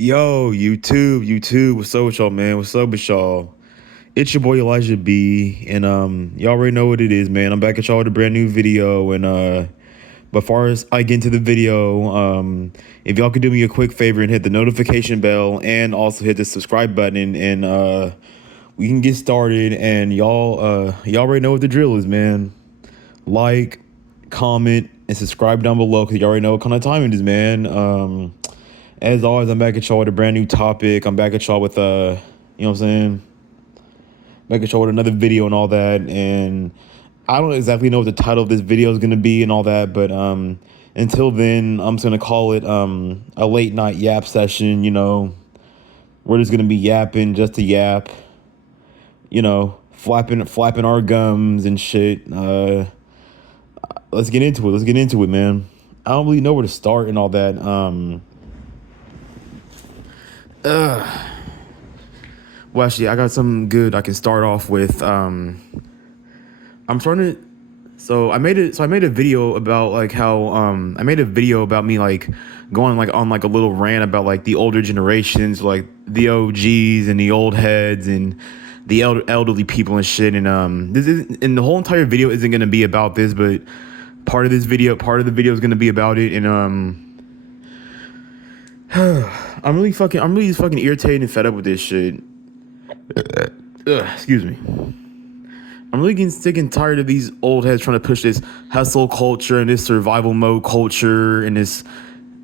Yo, YouTube, what's up with y'all, man? What's up with y'all? It's your boy Elijah B, and y'all already know what it is, man. I'm back at y'all with a brand new video, and before as I get into the video, if y'all could do me a quick favor and hit the notification bell, and also hit the subscribe button, and we can get started. And y'all already know what the drill is, man. Like, comment, and subscribe down below, because you already know what kind of time it is, man. As always, I'm back at y'all with a brand new topic. I'm back at y'all with you know what I'm saying? Back at y'all with another video and all that. And I don't exactly know what the title of this video is gonna be and all that, but until then, I'm just gonna call it a late night yap session. We're just gonna be yapping just to yap. Flapping our gums and shit. Let's get into it. Let's get into it, man. I don't really know where to start and all that. Well, actually, I got something good I can start off with. I'm starting to. So I made it. So I made a video about like how I made a video about me like going like on like a little rant about like the older generations, like the OGs and the old heads and the elderly people and shit. And this is and the whole entire video isn't gonna be about this, but part of the video is gonna be about it. And I'm really just fucking irritated and fed up with this shit. Excuse me. I'm really getting sick and tired of these old heads trying to push this hustle culture and this survival mode culture and this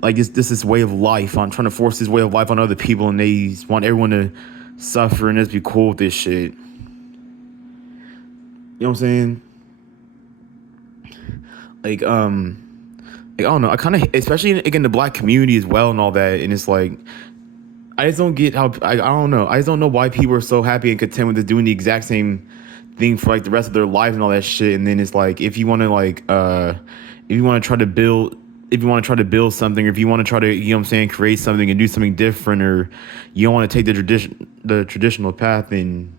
way of life. I'm trying to force this way of life on other people, and they want everyone to suffer and just be cool with this shit. You know what I'm saying? Like I don't know. I kind of, especially in the black community as well and all that. And it's like, I just don't get how I don't know. I just don't know why people are so happy and content with just doing the exact same thing for like the rest of their lives and all that shit. And then it's like, if you want to try to build something, or if you want to try to, you know what I'm saying, create something and do something different, or you don't want to take the traditional path, and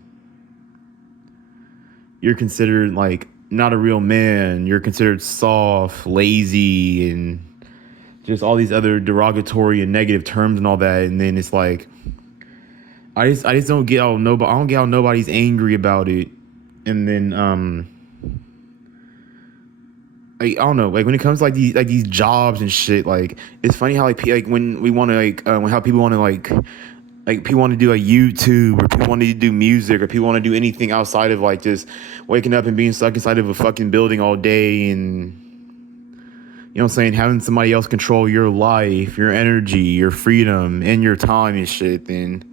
you're considered like not a real man. You're considered soft, lazy, and just all these other derogatory and negative terms and all that. And then it's like, I just don't get how nobody's angry about it. And then I don't know, like when it comes to like these jobs and shit, like it's funny how like when we want to how people want to like people want to do a YouTube, or people want to do music, or people want to do anything outside of like just waking up and being stuck inside of a fucking building all day, and you know what I'm saying, having somebody else control your life, your energy, your freedom, and your time and shit. Then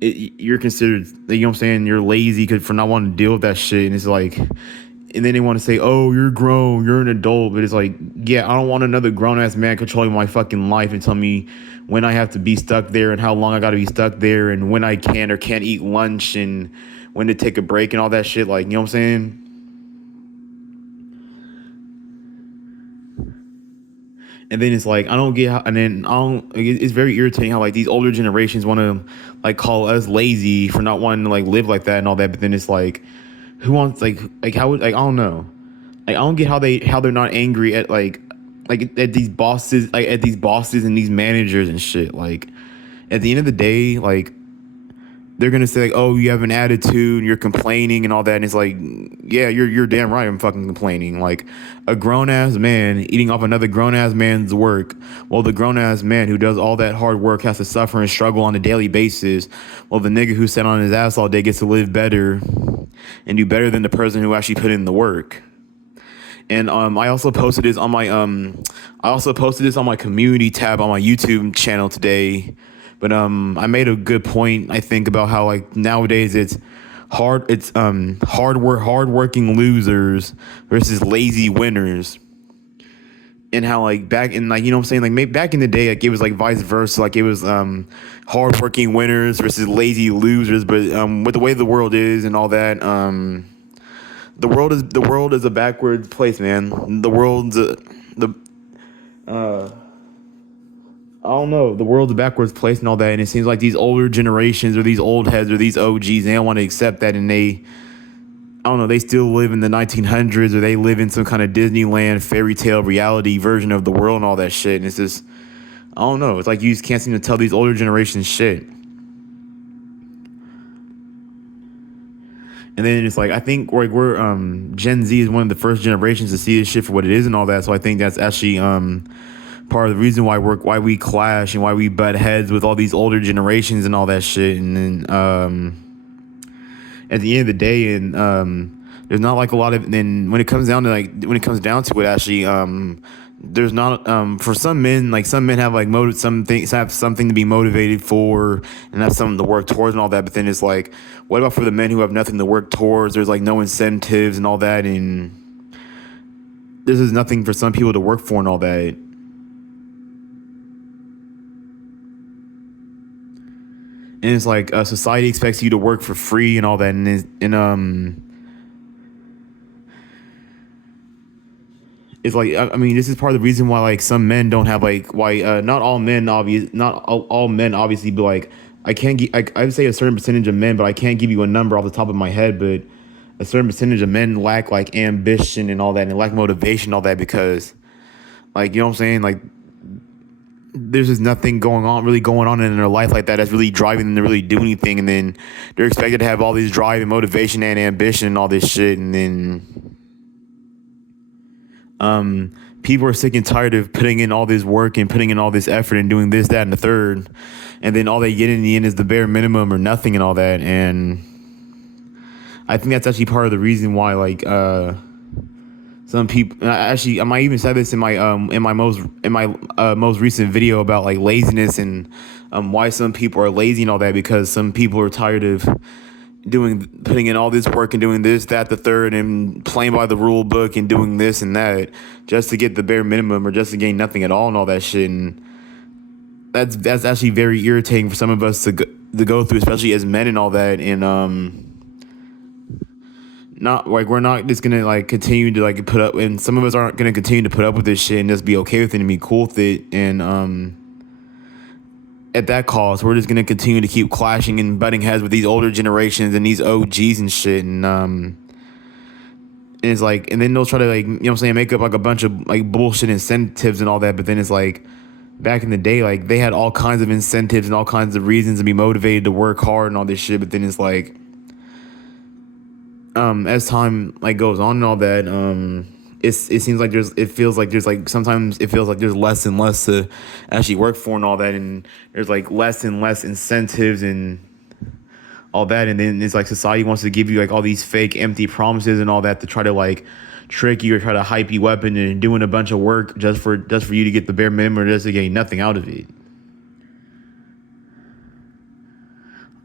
you're considered, you know what I'm saying, you're lazy for not wanting to deal with that shit. And it's like, and then they want to say, oh, you're grown, you're an adult. But it's like, yeah, I don't want another grown-ass man controlling my fucking life and tell me when I have to be stuck there and how long I got to be stuck there, and when I can or can't eat lunch, and when to take a break and all that shit. Like, you know what I'm saying? And then it's like, I don't get how, and then I don't, it's very irritating how like these older generations want to like call us lazy for not wanting to like live like that and all that. But then it's like, who wants like how, like, I don't know. Like, I don't get how they're not angry at at these bosses, and these managers and shit. Like, at the end of the day, like, they're gonna say like, oh, you have an attitude and you're complaining and all that. And it's like, yeah, you're damn right, I'm fucking complaining. Like, a grown-ass man eating off another grown-ass man's work, while the grown-ass man who does all that hard work has to suffer and struggle on a daily basis, while the nigga who sat on his ass all day gets to live better and do better than the person who actually put in the work. And I also posted this on my community tab on my YouTube channel today. But I made a good point, I think, about how like nowadays it's hardworking losers versus lazy winners. And how like back in, like, you know what I'm saying, like maybe back in the day, like it was like vice versa, like it was hardworking winners versus lazy losers. But with the way the world is and all that, the world is a backwards place, man. I don't know. The world's a backwards place and all that. And it seems like these older generations, or these old heads, or these OGs, they don't want to accept that. And I don't know, they still live in the 1900s, or they live in some kind of Disneyland fairy tale reality version of the world and all that shit. And it's just, I don't know. It's like you just can't seem to tell these older generations shit. And then it's like I think we're Gen Z is one of the first generations to see this shit for what it is and all that. So I think that's actually part of the reason why we clash and why we butt heads with all these older generations and all that shit. And then at the end of the day, and there's not like a lot of. Then when it comes down to it, actually, there's not for some men, like some men have like some things have something to be motivated for and have something to work towards and all that. But then it's like, what about for the men who have nothing to work towards? There's like no incentives and all that, and this is nothing for some people to work for and all that. And it's like society expects you to work for free and all that, and it's like I mean this is part of the reason why like some men don't have like why not all men all men obviously, but like I can't I would say a certain percentage of men, but I can't give you a number off the top of my head, but a certain percentage of men lack like ambition and all that and lack motivation and all that because like you know what I'm saying, like there's just nothing really going on in their life like that that's really driving them to really do anything, and then they're expected to have all this drive and motivation and ambition and all this shit, and then people are sick and tired of putting in all this work and putting in all this effort and doing this, that, and the third, and then all they get in the end is the bare minimum or nothing and all that. And I think that's actually part of the reason why like some people actually I might even say this in my most recent video about like laziness and why some people are lazy and all that, because some people are tired of putting in all this work and doing this, that, the third, and playing by the rule book and doing this and that just to get the bare minimum or just to gain nothing at all and all that shit. And that's actually very irritating for some of us to go through, especially as men and all that. And not like we're not just gonna like continue to like put up, and some of us aren't gonna continue to put up with this shit and just be okay with it and be cool with it. And at that cost, we're just gonna continue to keep clashing and butting heads with these older generations and these OGs and shit. And it's like, and then they'll try to like, you know what I'm saying, make up like a bunch of like bullshit incentives and all that. But then it's like, back in the day, like they had all kinds of incentives and all kinds of reasons to be motivated to work hard and all this shit. But then it's like, as time like goes on and all that, it seems like it feels like there's like sometimes it feels like there's less and less to actually work for and all that, and there's like less and less incentives and all that. And then it's like society wants to give you like all these fake empty promises and all that to try to like trick you or try to hype you up into doing a bunch of work just for you to get the bare minimum or just to gain nothing out of it.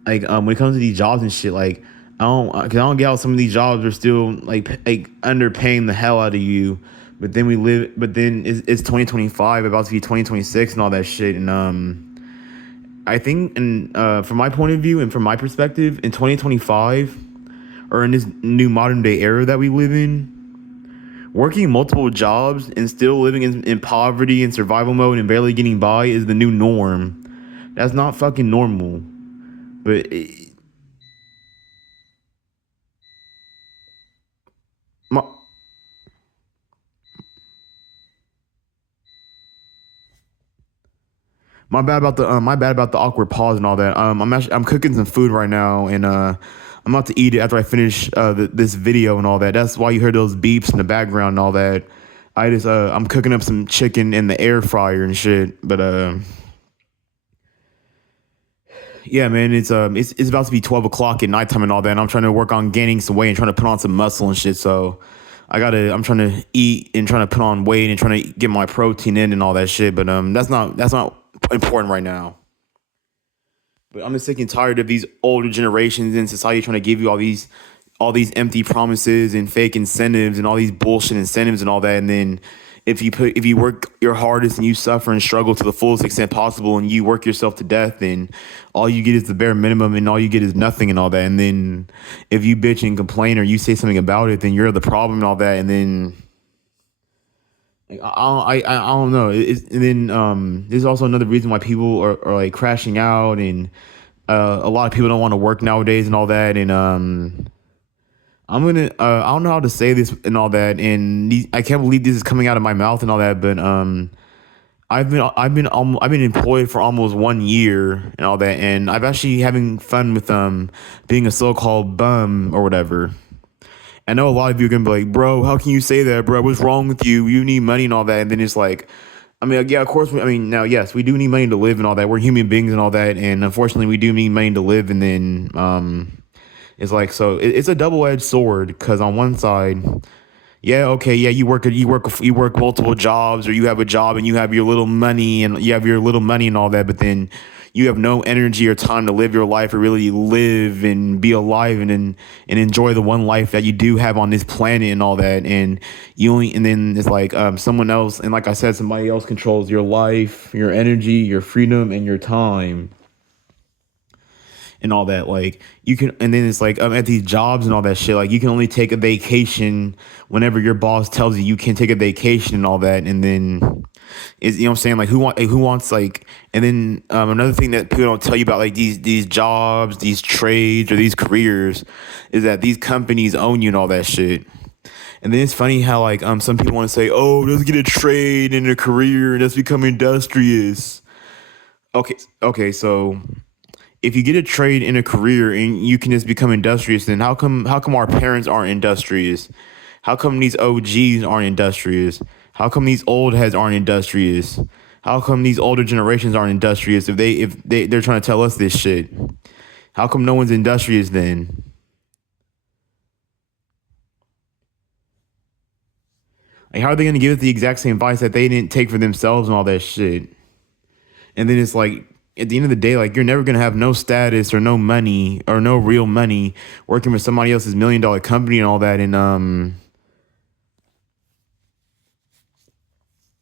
Like when it comes to these jobs and shit, like cause I don't get how some of these jobs are still like underpaying the hell out of you, but then it's 2025 about to be 2026 and all that shit. And I think, and from my point of view and from my perspective, in 2025 or in this new modern day era that we live in, working multiple jobs and still living in poverty and survival mode and barely getting by is the new norm. That's not fucking normal. But my my bad about the awkward pause and all that. I'm cooking some food right now, and I'm about to eat it after I finish this video and all that. That's why you heard those beeps in the background and all that. I'm cooking up some chicken in the air fryer and shit. But yeah, man, it's about to be 12 o'clock at nighttime and all that. And I'm trying to work on gaining some weight and trying to put on some muscle and shit. So I'm trying to eat and trying to put on weight and trying to get my protein in and all that shit. But that's not important right now. But I'm just sick and tired of these older generations in society trying to give you all these empty promises and fake incentives and all these bullshit incentives and all that. And then if you work your hardest and you suffer and struggle to the fullest extent possible and you work yourself to death, then all you get is the bare minimum and all you get is nothing and all that. And then if you bitch and complain or you say something about it, then you're the problem and all that. And then I don't know. And then there's also another reason why people are like crashing out, and a lot of people don't want to work nowadays and all that. And I don't know how to say this and all that, and I can't believe this is coming out of my mouth and all that, but I've been employed for almost 1 year and all that, and I've actually having fun with being a so-called bum or whatever. I know a lot of you are gonna be like, bro, how can you say that, bro? What's wrong with you? You need money and all that. And then it's like, I mean, like, yeah, of course. I mean, now, yes, we do need money to live and all that. We're human beings and all that, and unfortunately, we do need money to live. And then, it's like, so it's a double-edged sword because on one side, yeah, okay, yeah, you work multiple jobs, or you have a job and you have your little money and you have your little money and all that, but then you have no energy or time to live your life or really live and be alive and enjoy the one life that you do have on this planet and all that. And you only and then it's like someone else, and like I said, somebody else controls your life, your energy, your freedom, and your time and all that. Like you can, and then it's like at these jobs and all that shit. Like you can only take a vacation whenever your boss tells you you can take a vacation and all that. And then is you know what I'm saying, like who wants like. And then another thing that people don't tell you about like these jobs, these trades or these careers, is that these companies own you and all that shit. And then it's funny how like some people want to say, oh, let's get a trade and a career and let's become industrious. Okay, okay, so if you get a trade in a career and you can just become industrious, then how come our parents aren't industrious? How come these OGs aren't industrious? How come these old heads aren't industrious? How come these older generations aren't industrious if they're trying to tell us this shit? How come no one's industrious then? Like how are they gonna give us the exact same advice that they didn't take for themselves and all that shit? And then it's like at the end of the day, like you're never gonna have no status or no money or no real money working for somebody else's $1 million company and all that. And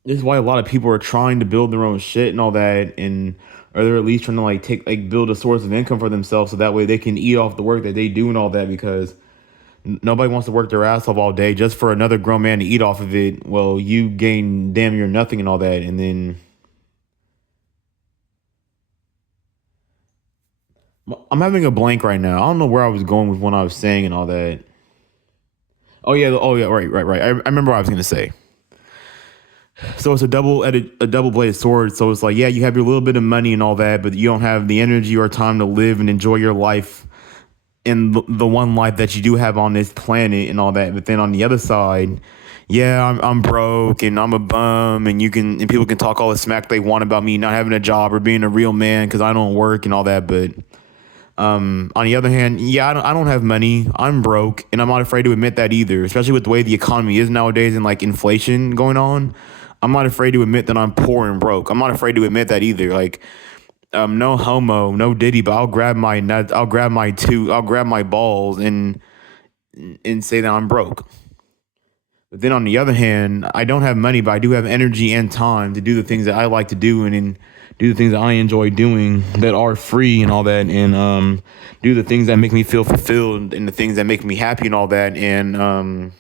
this is why a lot of people are trying to build their own shit and all that, and or they're at least trying to like take like build a source of income for themselves so that way they can eat off the work that they do and all that, because nobody wants to work their ass off all day just for another grown man to eat off of it. Well, you gain damn near nothing and all that. And then I'm having a blank right now. I don't know where I was going with what I was saying and all that. Oh yeah, right. I remember what I was gonna say. So it's a double bladed sword. So it's like, yeah, you have your little bit of money and all that, but you don't have the energy or time to live and enjoy your life in the one life that you do have on this planet and all that. But then on the other side, yeah, I'm broke and I'm a bum, and people can talk all the smack they want about me not having a job or being a real man because I don't work and all that. But on the other hand, yeah, I don't have money. I'm broke, and I'm not afraid to admit that either. Especially with the way the economy is nowadays and like inflation going on, I'm not afraid to admit that I'm poor and broke. I'm not afraid to admit that either. Like, no homo, no diddy, but I'll grab my nuts, I'll grab my balls and say that I'm broke. But then on the other hand, I don't have money, but I do have energy and time to do the things that I like to do, and do the things that I enjoy doing that are free and all that, and do the things that make me feel fulfilled and the things that make me happy and all that. And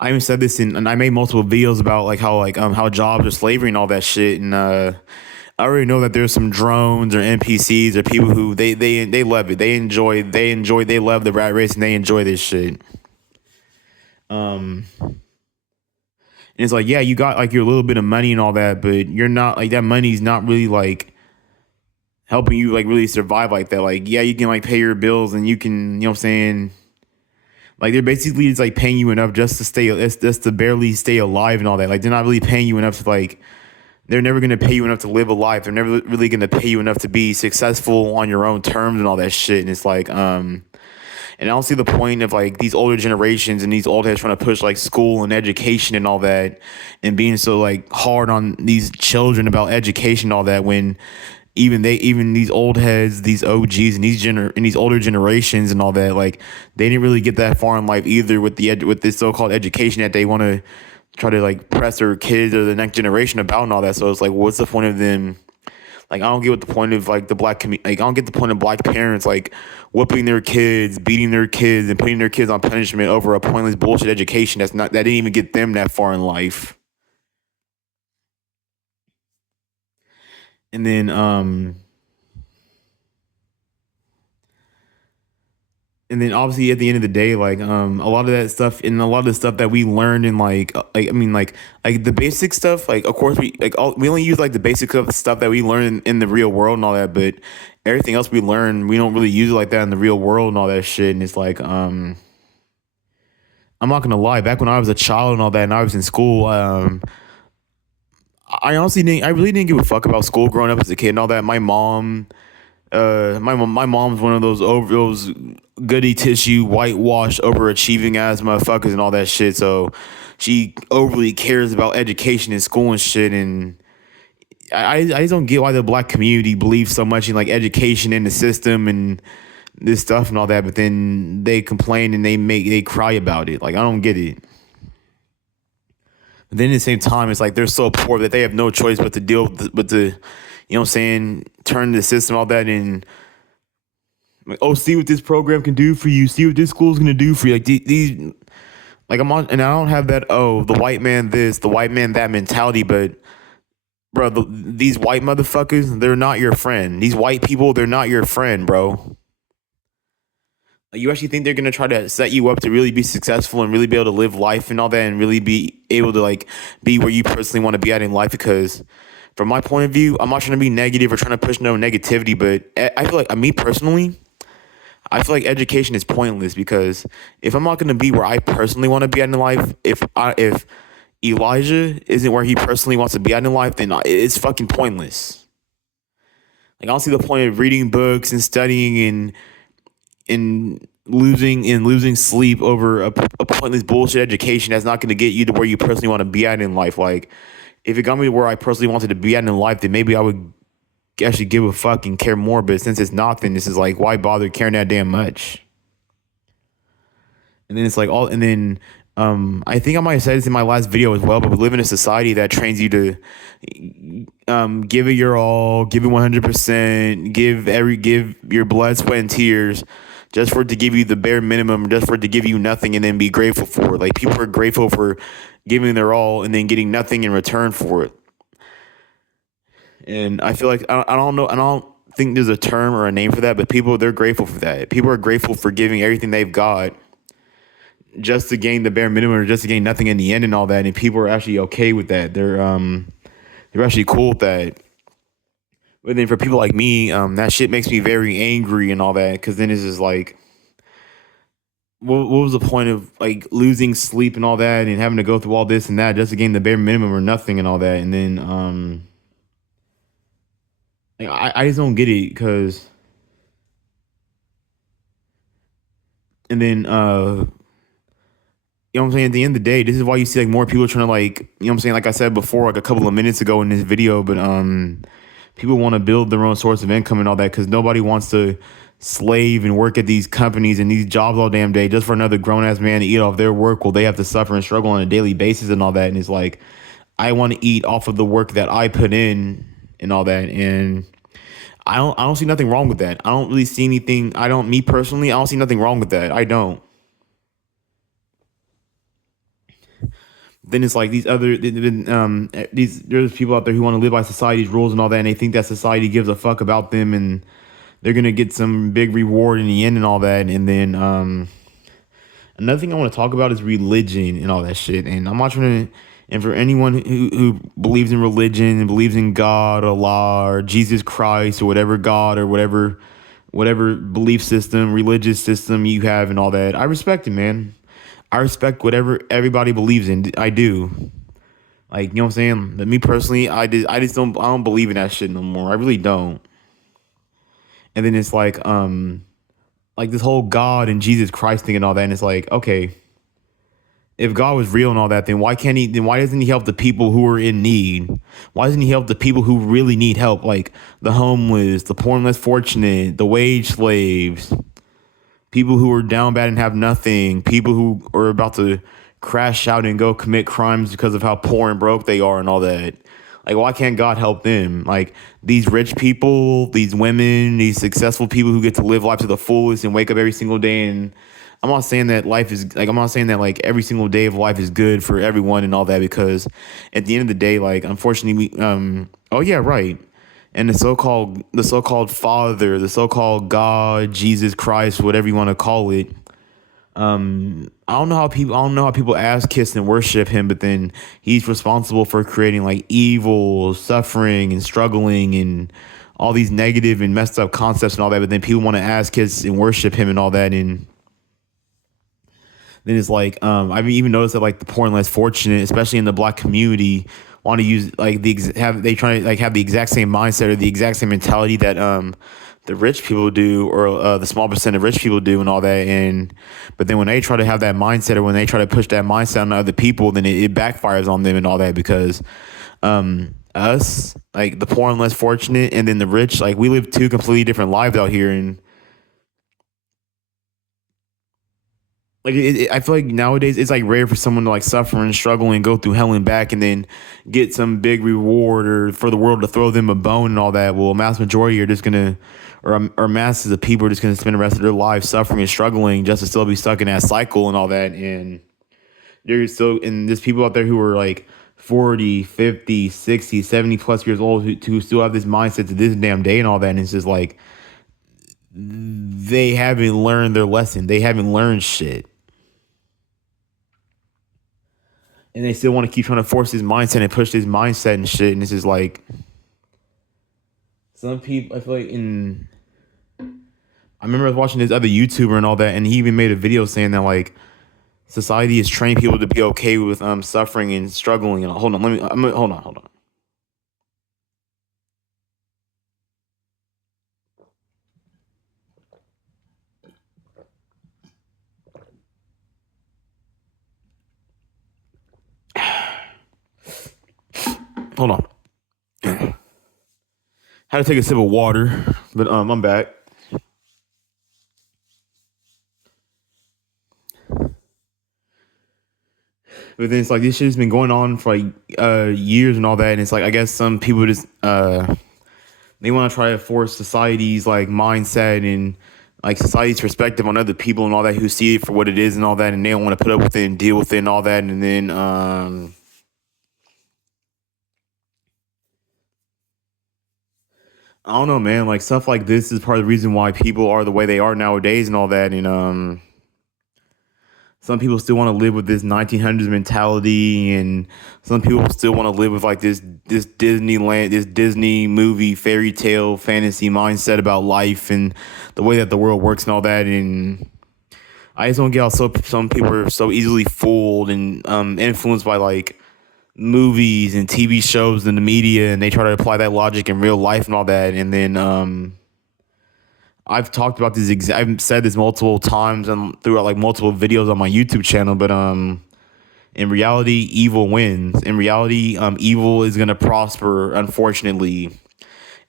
I even said this and I made multiple videos about like how jobs are slavery and all that shit. And I already know that there's some drones or NPCs or people who they love it. They love the rat race and they enjoy this shit. And it's like, yeah, you got like your little bit of money and all that, but you're not like that money's not really like helping you like really survive like that. Like, yeah, you can like pay your bills and you can, you know what I'm saying? Like they're basically just like paying you enough just to barely stay alive and all that. Like they're not really paying you enough to like they're never gonna pay you enough to live a life. They're never really gonna pay you enough to be successful on your own terms and all that shit. And it's like, and I don't see the point of like these older generations and these old heads trying to push like school and education and all that, and being so like hard on these children about education and all that, when even these old heads, these OGs and these older generations and all that, like they didn't really get that far in life either with with this so-called education that they want to try to like press their kids or the next generation about and all that. So it's like, what's the point of them? Like, I don't get what the point of like the black community. Like, I don't get the point of black parents like whooping their kids, beating their kids, and putting their kids on punishment over a pointless bullshit education that didn't even get them that far in life. And then and then obviously at the end of the day, like a lot of that stuff and a lot of the stuff that we learned in I mean like the basic stuff, like of course we only use like the basic stuff that we learn in the real world and all that, but everything else we learn we don't really use it like that in the real world and all that shit. And it's like I'm not gonna lie, back when I was a child and all that and I was in school, I really didn't give a fuck about school growing up as a kid and all that. My mom's one of those goody tissue, whitewashed, overachieving ass motherfuckers and all that shit. So she overly cares about education in school and shit. And I just don't get why the black community believes so much in like education in the system and this stuff and all that. But then they complain and they cry about it. Like I don't get it. But then at the same time, it's like they're so poor that they have no choice but to deal with the, you know what I'm saying, turn the system, all that, and like, oh, see what this program can do for you. See what this school's gonna do for you. Like these, like I'm on, and I don't have that. Oh, the white man this, the white man that mentality. But bro, these white motherfuckers, they're not your friend. These white people, they're not your friend, bro. Like, you actually think they're gonna try to set you up to really be successful and really be able to live life and all that, and really be able to like be where you personally want to be at in life? Because from my point of view, I'm not trying to be negative or trying to push no negativity, but I feel like me personally, I feel like education is pointless because if I'm not going to be where I personally want to be at in life, if Elijah isn't where he personally wants to be at in life, then it's fucking pointless. Like I don't see the point of reading books and studying and losing sleep over a pointless bullshit education that's not going to get you to where you personally want to be at in life. Like if it got me to where I personally wanted to be at in life, then maybe I would actually give a fuck and care more. But since it's not, then this is like, why bother caring that damn much? And then it's like all, and then I think I might have said this in my last video as well, but we live in a society that trains you to give it your all, give it 100%, give your blood, sweat, and tears, just for it to give you the bare minimum, just for it to give you nothing, and then be grateful for it. Like people are grateful for giving their all and then getting nothing in return for it. And I feel like I don't know, I don't think there's a term or a name for that, but people, they're grateful for that. People are grateful for giving everything they've got just to gain the bare minimum or just to gain nothing in the end and all that. And people are actually okay with that. They're actually cool with that. But then for people like me, that shit makes me very angry and all that, because then it's just like, what was the point of like losing sleep and all that and having to go through all this and that just to gain the bare minimum or nothing and all that? And then like, I just don't get it, because and then you know what I'm saying, at the end of the day, this is why you see like more people trying to, like, you know what I'm saying, like I said before, like a couple of minutes ago in this video, but people want to build their own source of income and all that, because nobody wants to slave and work at these companies and these jobs all damn day just for another grown-ass man to eat off their work while they have to suffer and struggle on a daily basis and all that. And it's like, I want to eat off of the work that I put in and all that. And I don't see nothing wrong with that. I don't really see anything. Me personally, I don't see nothing wrong with that. I don't. Then it's like there's people out there who want to live by society's rules and all that, and they think that society gives a fuck about them, and they're gonna get some big reward in the end and all that. And then another thing I want to talk about is religion and all that shit. And I'm not trying to. And for anyone who believes in religion and believes in God, Allah, or Jesus Christ, or whatever God or whatever belief system, religious system you have and all that, I respect it, man. I respect whatever everybody believes in. I do. Like, you know what I'm saying? But me personally, I don't believe in that shit no more. I really don't. And then it's like this whole God and Jesus Christ thing and all that, and it's like, okay, if God was real and all that, then why doesn't he help the people who are in need? Why doesn't he help the people who really need help, like the homeless, the poor and less fortunate, the wage slaves, people who are down bad and have nothing, people who are about to crash out and go commit crimes because of how poor and broke they are and all that? Like, why can't God help them? Like, these rich people, these women, these successful people who get to live life to the fullest and wake up every single day. And I'm not saying that I'm not saying that like every single day of life is good for everyone and all that, because at the end of the day, like, unfortunately, oh yeah, right. and the so-called Father, the so-called God, Jesus Christ, whatever you want to call it. I don't know how people ask, kiss, and worship him, but then he's responsible for creating like evil, suffering, and struggling, and all these negative and messed up concepts and all that. But then people want to ask, kiss, and worship him and all that, and then it's like I've even noticed that like the poor and less fortunate, especially in the black community, want to use like have the exact same mindset or the exact same mentality that the rich people do, or the small percent of rich people do and all that. And but then when they try to have that mindset, or when they try to push that mindset on other people, then it backfires on them and all that, because us, like the poor and less fortunate, and then the rich, like we live two completely different lives out here. And like I feel like nowadays it's like rare for someone to like suffer and struggle and go through hell and back, and then get some big reward, or for the world to throw them a bone and all that. Well, a mass majority are just gonna, or masses of people are just gonna spend the rest of their lives suffering and struggling just to still be stuck in that cycle and all that. And there's people out there who are like 40, 50, 60, 70 plus years old, who still have this mindset to this damn day and all that. And it's just like they haven't learned their lesson. They haven't learned shit. And they still want to keep trying to force this mindset and push this mindset and shit. And it's just like some people, I feel like I remember I was watching this other YouTuber and all that, and he even made a video saying that like society has trained people to be okay with suffering and struggling. And hold on, hold on. Hold on. Had to take a sip of water, but I'm back. But then it's like this shit has been going on for like years and all that, and it's like I guess some people just they want to try to force society's like mindset and like society's perspective on other people and all that, who see it for what it is and all that, and they don't want to put up with it and deal with it and all that. And then I don't know, man. Like stuff like this is part of the reason why people are the way they are nowadays and all that. And some people still want to live with this 1900s mentality, and some people still want to live with like this Disneyland, this Disney movie fairy tale fantasy mindset about life and the way that the world works and all that. And I just don't get how some people are so easily fooled and influenced by like movies and TV shows and the media, and they try to apply that logic in real life and all that. And then I've talked about this. I've said this multiple times and throughout like multiple videos on my YouTube channel. But in reality, evil wins. In reality, evil is gonna prosper, unfortunately.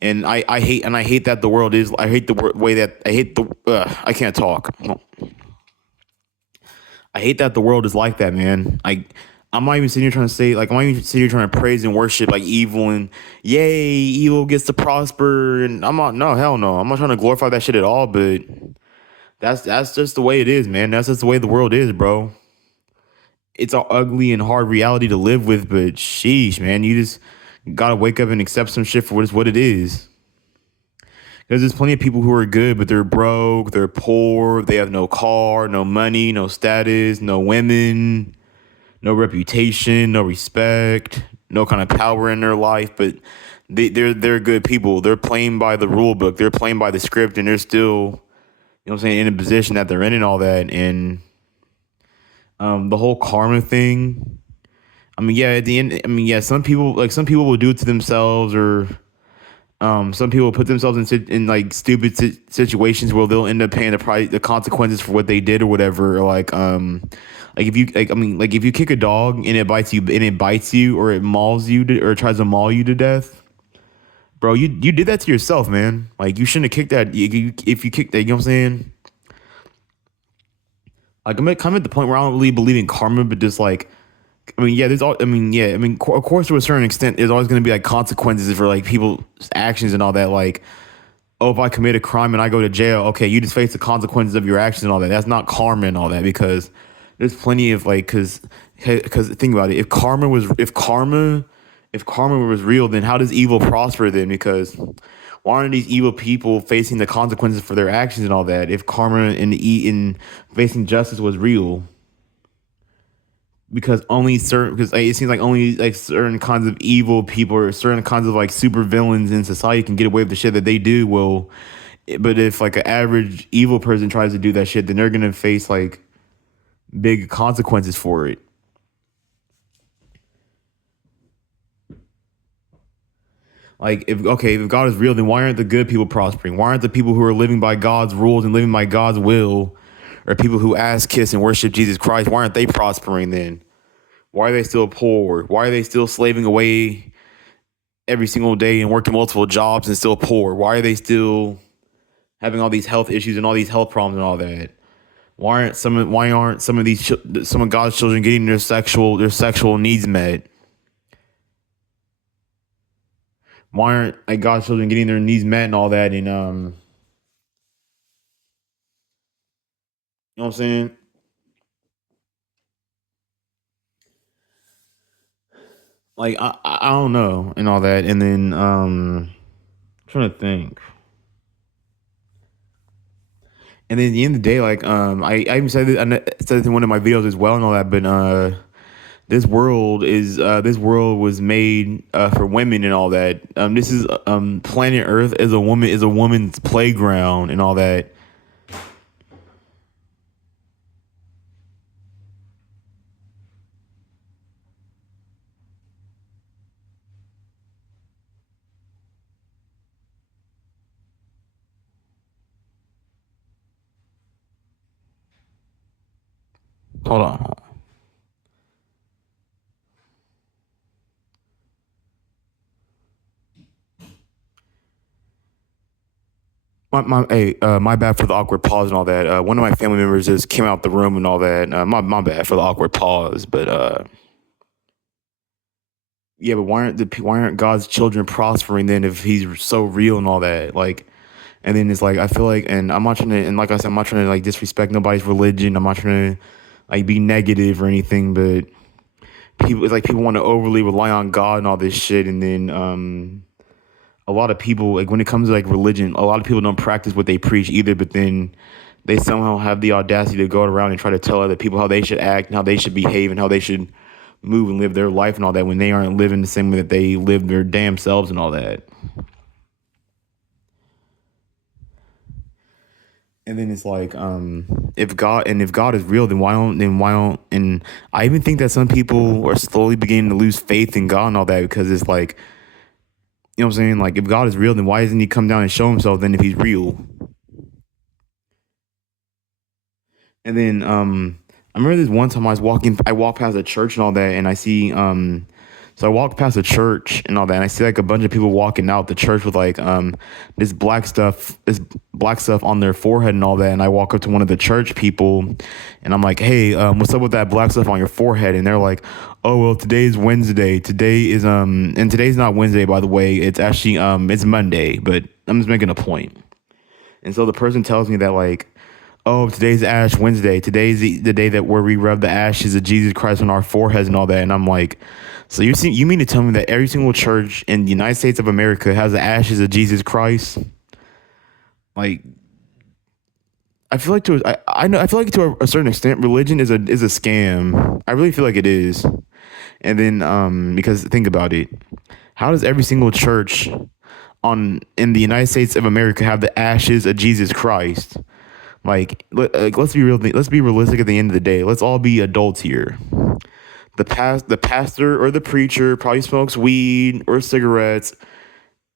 And I hate that the world is. I hate the way that I hate the. I can't talk. I hate that the world is like that, man. I'm not even sitting here trying to say, like, I'm not even sitting here trying to praise and worship like evil and yay, evil gets to prosper. And I'm not, no, hell no. I'm not trying to glorify that shit at all, but that's just the way it is, man. That's just the way the world is, bro. It's an ugly and hard reality to live with, but sheesh, man, you just gotta wake up and accept some shit for what it is. Because there's plenty of people who are good, but they're broke, they're poor, they have no car, no money, no status, no women, no reputation, no respect, no kind of power in their life. But they're good people. They're playing by the rule book. They're playing by the script, and they're still, you know what I'm saying, in a position that they're in and all that. And the whole karma thing. I mean, yeah, at the end, I mean, yeah, some people will do it to themselves, or some people put themselves in like stupid situations where they'll end up paying the consequences for what they did or whatever. Or like if you like, I mean, like if you kick a dog and it bites you, or it mauls you or tries to maul you to death, bro, you did that to yourself, man. Like you shouldn't have kicked that. If you kicked that, you know what I'm saying? Like I'm kind of at the point where I don't really believe in karma, but just like, I mean, yeah, there's all. I mean, yeah, I mean, of course, to a certain extent, there's always going to be like consequences for like people's actions and all that. Like, oh, if I commit a crime and I go to jail, okay, you just face the consequences of your actions and all that. That's not karma and all that, because there's plenty of like, because think about it. If karma If karma was real, then how does evil prosper then? Because why aren't these evil people facing the consequences for their actions and all that? If karma and facing justice was real, because it seems like only like certain kinds of evil people or certain kinds of like super villains in society can get away with the shit that they do. Well, but if like an average evil person tries to do that shit, then they're gonna face like big consequences for it. Like if God is real, then why aren't the good people prospering? Why aren't the people who are living by God's rules and living by God's will, or people who ask, kiss, and worship Jesus Christ, why aren't they prospering then? Why are they still poor? Why are they still slaving away every single day and working multiple jobs and still poor? Why are they still having all these health issues and all these health problems and all that? Why aren't some of God's children getting their sexual needs met? Why aren't like God's children getting their needs met and all that? And you know what I'm saying? Like I don't know and all that. And then trying to think. And then at the end of the day, like I even said it in one of my videos as well and all that. But this world was made for women and all that. This is planet Earth is a woman's playground and all that. Hold on. My bad for the awkward pause and all that. One of my family members just came out the room and all that. My bad for the awkward pause, but yeah, but why aren't God's children prospering then if He's so real and all that? Like, and then it's like I feel like, and I'm not trying to, and like I said, I'm not trying to like disrespect nobody's religion. I'm not trying to like be negative or anything, but people want to overly rely on God and all this shit, and then a lot of people, like when it comes to like religion, a lot of people don't practice what they preach either, but then they somehow have the audacity to go around and try to tell other people how they should act and how they should behave and how they should move and live their life and all that when they aren't living the same way that they live their damn selves and all that. And then it's like, if God is real, then why don't, and I even think that some people are slowly beginning to lose faith in God and all that because it's like, you know what I'm saying? Like, if God is real, then why doesn't He come down and show Himself then if He's real? And then I remember this one time I walked past a church and all that, and I see so I walked past a church and all that, and I see like a bunch of people walking out the church with like this black stuff on their forehead and all that. And I walk up to one of the church people, and I'm like, "Hey, what's up with that black stuff on your forehead?" And they're like, "Oh well, today's Wednesday. Today is and today's not Wednesday, by the way. It's actually it's Monday." But I'm just making a point. And so the person tells me that like, "Oh, today's Ash Wednesday. Today's the day that where we rub the ashes of Jesus Christ on our foreheads and all that." And I'm like, "So you mean to tell me that every single church in the United States of America has the ashes of Jesus Christ?" Like, I feel like I feel like to a certain extent, religion is a scam. I really feel like it is. And then because think about it, how does every single church in the United States of America have the ashes of Jesus Christ? Let's be real. Let's be realistic. At the end of the day, let's all be adults here. The pastor or the preacher probably smokes weed or cigarettes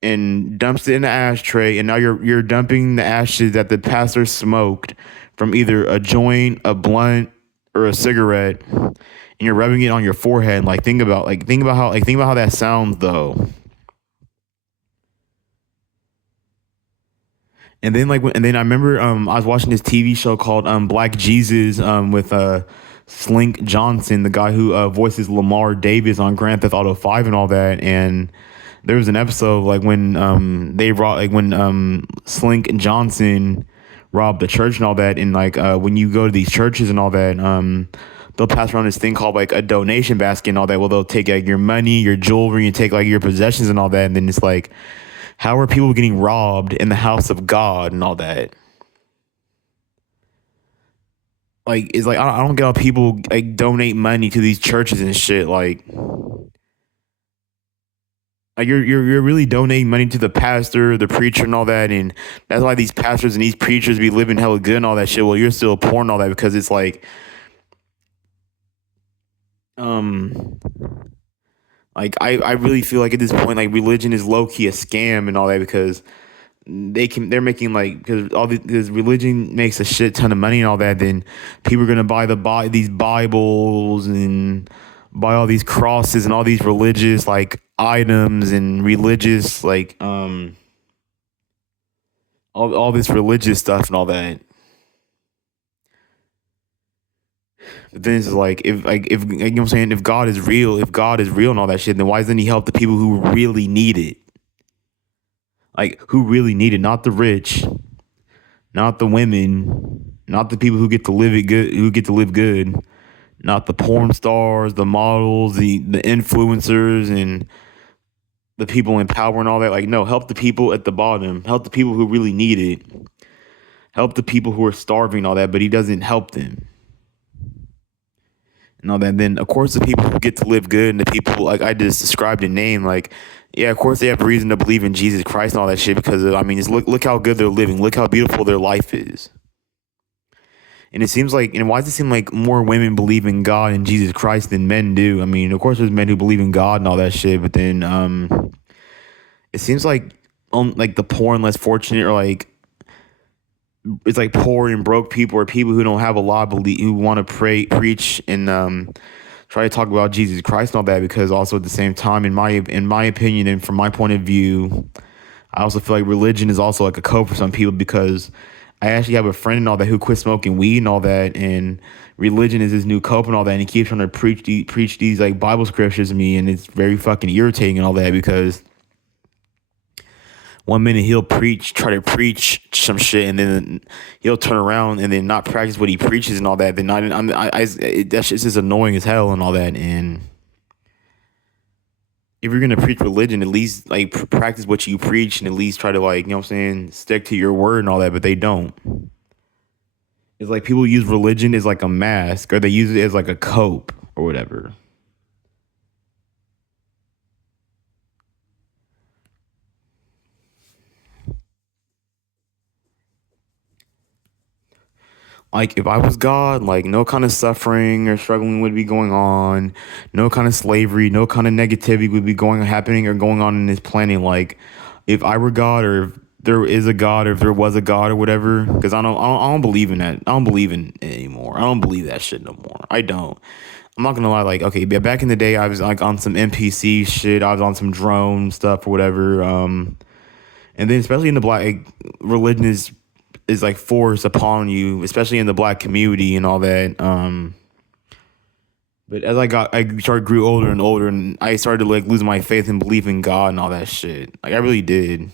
and dumps it in the ashtray, and now you're dumping the ashes that the pastor smoked from either a joint, a blunt, or a cigarette, and you're rubbing it on your forehead. Think about how that sounds though. And then I remember I was watching this TV show called Black Jesus with Slink Johnson, the guy who voices Lamar Davis on Grand Theft Auto 5 and all that. And there was an episode when Slink Johnson robbed the church and all that. And when you go to these churches and all that, they'll pass around this thing called like a donation basket and all that. Well, they'll take like your money, your jewelry, and take like your possessions and all that. And then it's like, how are people getting robbed in the house of God and all that? Like, it's like I don't get how people like donate money to these churches and shit. Like you're really donating money to the pastor, the preacher, and all that, and that's why these pastors and these preachers be living hella good and all that shit. Well, you're still poor and all that because it's um, I really feel like at this point, like religion is low key a scam and all that because they're making like because this religion makes a shit ton of money and all that. Then people are gonna buy these Bibles and buy all these crosses and all these religious like items and religious like all this religious stuff and all that. But then it's like if you know what I'm saying, if God is real, and all that shit, then why doesn't he help the people who really need it? Like who really need it, not the rich, not the women, not the people who get to live good, not the porn stars, the models, the influencers and the people in power and all that. Like no, help the people at the bottom, help the people who really need it. Help the people who are starving and all that, but he doesn't help them. And all that. Then of course the people who get to live good and the people like I just described in name, like yeah, of course they have reason to believe in Jesus Christ and all that shit because I mean, just look how good they're living, look how beautiful their life is. And it seems like, and why does it seem like more women believe in God and Jesus Christ than men do? I mean, of course, there's men who believe in God and all that shit, but then it seems like the poor and less fortunate, or like it's like poor and broke people, or people who don't have a lot believe, who want to preach, and try to talk about Jesus Christ and all that. Because also at the same time, in my opinion and from my point of view, I also feel like religion is also like a cope for some people because I actually have a friend and all that who quit smoking weed and all that, and religion is his new cope and all that, and he keeps trying to preach these like Bible scriptures to me, and it's very fucking irritating and all that because one minute he'll try to preach some shit, and then he'll turn around and then not practice what he preaches and all that. Then that shit's just annoying as hell and all that. And if you're gonna preach religion, at least like practice what you preach, and at least try to like, you know what I'm saying, stick to your word and all that. But they don't. It's like people use religion as like a mask, or they use it as like a cope or whatever. Like if I was God, like no kind of suffering or struggling would be going on, no kind of slavery, no kind of negativity would be happening or going on in this planet. Like if I were God, or if there is a God, or if there was a God or whatever, because I don't believe in that. I don't believe in it anymore. I don't believe that shit no more. I don't. I'm not gonna lie. Like okay, back in the day, I was like on some NPC shit. I was on some drone stuff or whatever. And then especially in the black religion is like forced upon you, especially in the black community and all that. But as grew older and older, and I started to like lose my faith and belief in God and all that shit. Like I really did.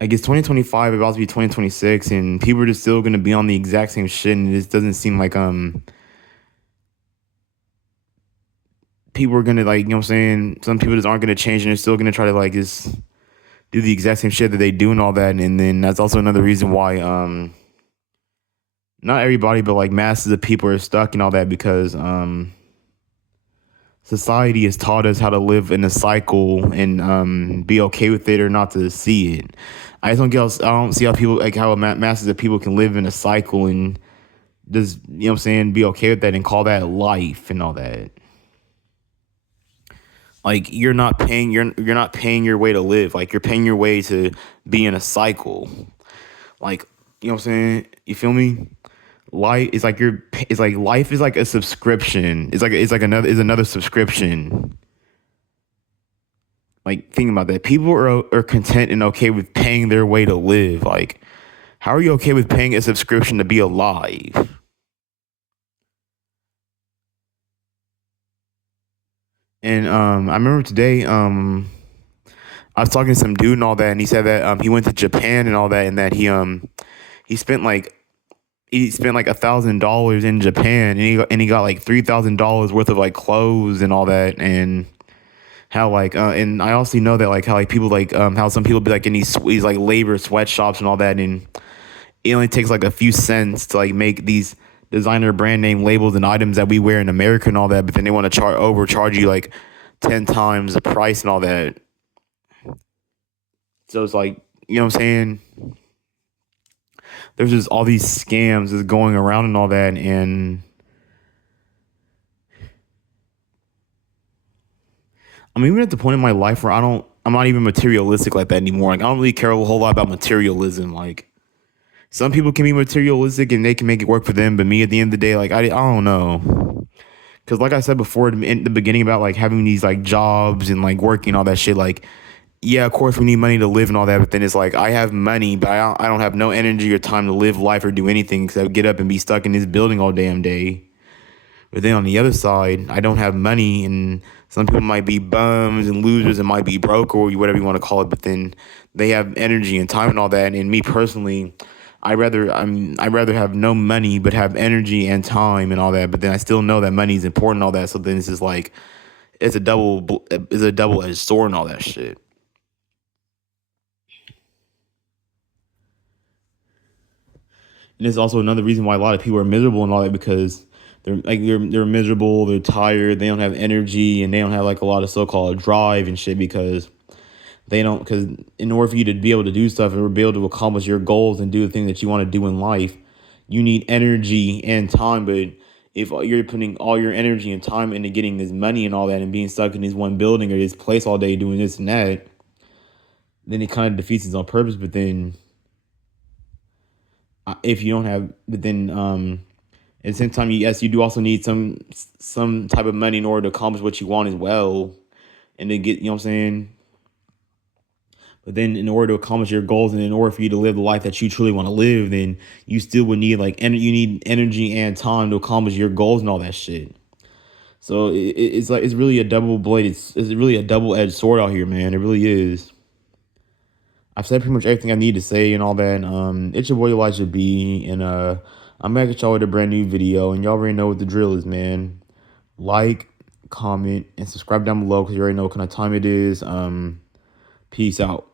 Like it's 2025, about to be 2026, and people are just still gonna be on the exact same shit, and it just doesn't seem like people are gonna like, you know what I'm saying, some people just aren't gonna change, and they're still gonna try to like just do the exact same shit that they do and all that. And then that's also another reason why not everybody, but like masses of people are stuck and all that, because society has taught us how to live in a cycle and be okay with it or not to see it. I don't see how people like how masses of people can live in a cycle and just, you know what I'm saying, be okay with that and call that life and all that. Like you're not paying your way to live. Like you're paying your way to be in a cycle. Like, you know what I'm saying? You feel me? Life is like it's like life is like a subscription. Another subscription. Like think about that. People are content and okay with paying their way to live. Like, how are you okay with paying a subscription to be alive? And I remember today, I was talking to some dude and all that, and he said that he went to Japan and all that, and that he spent like $1,000 in Japan, and he got like $3,000 worth of like clothes and all that, and how like and I also know that like how like people like how some people be like in these like labor sweatshops and all that, and it only takes like a few cents to like make these designer brand name labels and items that we wear in America and all that, but then they want to overcharge you like 10 times the price and all that. So it's like, you know what I'm saying? There's just all these scams that's going around and all that, and I'm even at the point in my life where I'm not even materialistic like that anymore. Like I don't really care a whole lot about materialism. Like some people can be materialistic and they can make it work for them, but me at the end of the day, like I don't know. Cause like I said before in the beginning about like having these like jobs and like working all that shit, like yeah, of course we need money to live and all that, but then it's like I have money, but I don't have no energy or time to live life or do anything except get up and be stuck in this building all damn day. But then on the other side, I don't have money, and some people might be bums and losers and might be broke or whatever you want to call it. But then they have energy and time and all that. And me personally, I'd rather have no money but have energy and time and all that. But then I still know that money is important and all that. So then it's just like it's a double edged sword and all that shit. And it's also another reason why a lot of people are miserable and all that, because they're miserable, they're tired, they don't have energy, and they don't have like a lot of so-called drive and shit, because they don't because in order for you to be able to do stuff and be able to accomplish your goals and do the thing that you want to do in life, you need energy and time. But if you're putting all your energy and time into getting this money and all that and being stuck in this one building or this place all day doing this and that, then it kind of defeats its own purpose. But then if you don't have, but then at the same time, yes, you do also need some type of money in order to accomplish what you want as well, and then get, you know what I'm saying. But then in order to accomplish your goals and in order for you to live the life that you truly want to live, then you still would need like you need energy and time to accomplish your goals and all that shit. So it's like it's really a double bladed, it's really a double edged sword out here, man. It really is. I've said pretty much everything I need to say and all that. It's your boy Elijah B, and I'm back at y'all with a brand new video, and y'all already know what the drill is, man. Like, comment, and subscribe down below because you already know what kind of time it is. Peace out.